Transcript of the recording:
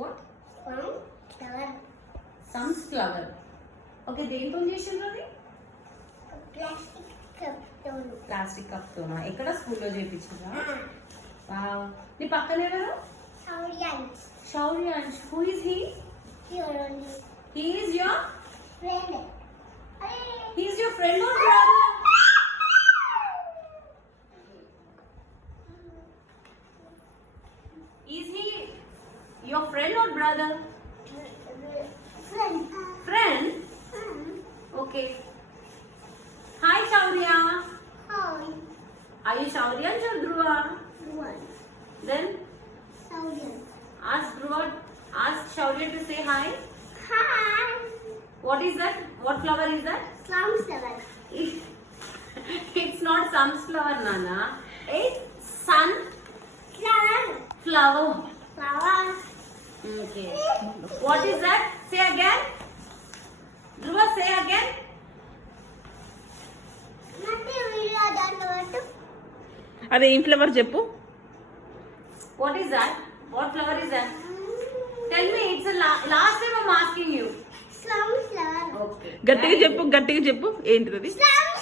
What? Sunflower. Sunflower. Okay, దేంతో చేసిండ్రు అది? Plastic cup. ప్లాస్టిక్ కప్ తోనా? ఎక్కడ స్కూల్లో చేయించిందా? వావ్. నీ పక్కన ఎవరు? Saurians. Shauryansh. Who is he? Here only. He is your Friend. He is your friend or brother? Is he your friend or brother? Friend. Friend. Okay. Hi Shaurya. Hi. Are you Shauryansh or Dhruva? One. Then Saurians. ask Dhruva, ask Shaurya to say hi. Hi. What is that? What flower is that? Sunflower. It's not sunflower, Nana. It's sunflower. Flower. Flower. Okay. What is that? Say again. Dhruva, say again. Nothing video done what? అదే ఏం ఫ్లేవర్ చెప్పు. What is that? What flower is that? Tell me. It's a last time I'm asking you. Sunflower. Okay. గట్టిగా చెప్పు, గట్టిగా చెప్పు ఏంటిది? Sunflower.